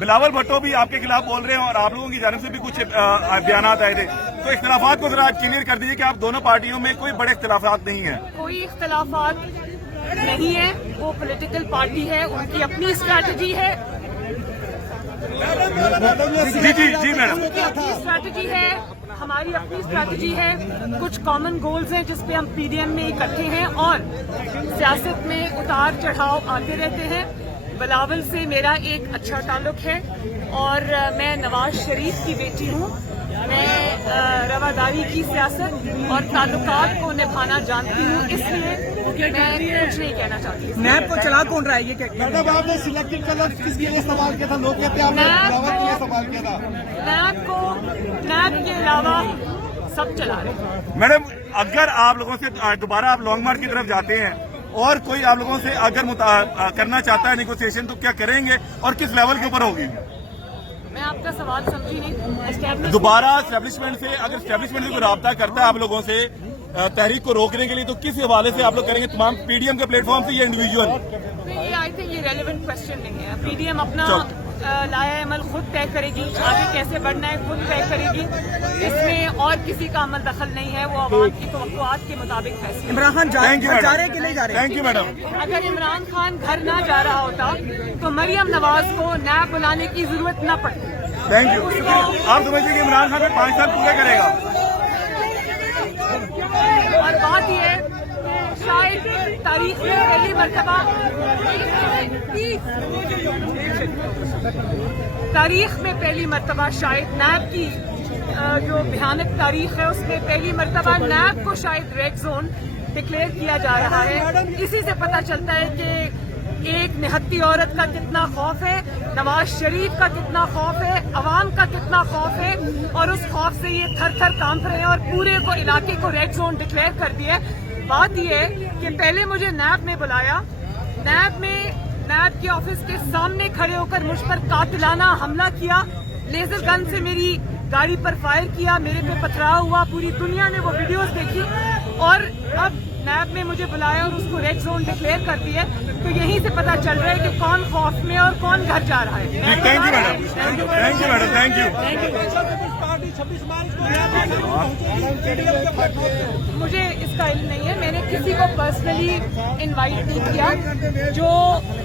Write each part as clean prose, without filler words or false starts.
बिलावल भुट्टो भी आपके खिलाफ बोल रहे हैं और आप लोगों की जानिब से भी कुछ बयान आए थे, तो इख्तिलाफात को जरा क्लियर कर दीजिए कि आप दोनों पार्टियों में कोई बड़े इख्तिलाफात नहीं है। कोई इख्तिलाफात नहीं है, वो पॉलिटिकल पार्टी है, उनकी अपनी स्ट्रैटेजी है। जी मैडम, उनकी अपनी स्ट्रैटेजी है, हमारी अपनी स्ट्रैटेजी है। कुछ कॉमन गोल्स हैं जिसपे हम पीडीएम में इकट्ठे हैं और सियासत में उतार चढ़ाव आते रहते हैं। बिलावल से मेरा एक अच्छा ताल्लुक है और मैं नवाज शरीफ की बेटी हूँ। मैं रवादारी की सियासत और ताल्लुकात को निभाना जानती हूँ, इसलिए मैं कुछ नहीं कहना चाहती। नैब को चला कौन रहा है ये क्या? मैडम आपने सिलेक्टेड कलर किसके लिए इस्तेमाल किया था? लोग कहते हैं आपने बिलावल के लिए इस्तेमाल किया था। नैब के अलावा सब चला रहे हैं। मैडम अगर आप लोगों से दोबारा आप लॉन्ग मार्च की तरफ जाते हैं और कोई आप लोगों से अगर करना चाहता है नेगोशिएशन, तो क्या करेंगे और किस लेवल के ऊपर होगी? मैं आपका सवाल समझी नहीं। दोबारा एस्टेब्लिशमेंट से, अगर एस्टेब्लिशमेंट से कोई रब्ता करता है आप लोगों से तहरीक को रोकने के लिए, तो किस हवाले से आप लोग करेंगे? तमाम पीडीएम के प्लेटफॉर्म से या इंडिविजुअल? ये आई थिंक ये रेलेवेंट क्वेश्चन नहीं है। पीडीएम अपना लाया अमल खुद तय करेगी, आगे कैसे बढ़ना है खुद तय करेगी, इसमें और किसी का अमल दखल नहीं है। वो आवाम की तवक्कुआत के मुताबिक फैसला। इमरान खान जा रहे हैं कि नहीं जा रहे? Thank you madam. अगर इमरान खान घर ना जा रहा होता तो मरियम नवाज को नैब बुलाने की जरूरत न पड़ती। Thank you. आप समझिए कि इमरान खान 5 साल पूरे करेगा। और बात यह है कि शायद तारीख में पहली मरतबा शायद नैब की जो भयानक तारीख है उसमें पहली मरतबा नैब को शायद रेड जोन डिक्लेयर किया जा रहा है। इसी से पता चलता है कि एक निहत्ती औरत का कितना खौफ है, नवाज शरीफ का कितना खौफ है, अवाम का कितना खौफ है, और उस खौफ से ये थर थर कांप रहे हैं और पूरे को इलाके को रेड जोन डिक्लेयर कर दिया। बात यह है कि पहले मुझे नैब में बुलाया, नैब के ऑफिस के सामने खड़े होकर मुझ पर कातिलाना हमला किया, लेजर गन से मेरी गाड़ी पर फायर किया, मेरे पे पथराव हुआ, पूरी दुनिया ने वो वीडियोस देखी। और अब नैब में मुझे बुलाया और उसको रेड जोन डिक्लेयर कर दिया। तो यहीं से पता चल रहा है कि कौन खौफ में और कौन घर जा रहा है। Thank you madam, thank you madam, thank you. मुझे इसका इल्म नहीं है, मैंने किसी को पर्सनली इनवाइट नहीं किया। जो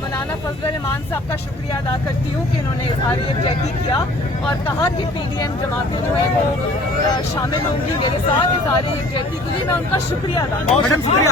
मौलाना फजल रहमान साहब का शुक्रिया अदा करती हूँ कि इन्होंने इज़हार यकजहती किया और कहा कि पीडीएम जमातें जो है वो शामिल होंगी मेरे साथ इज़हार यकजहती के लिए। मैं उनका शुक्रिया अदा करती हूँ।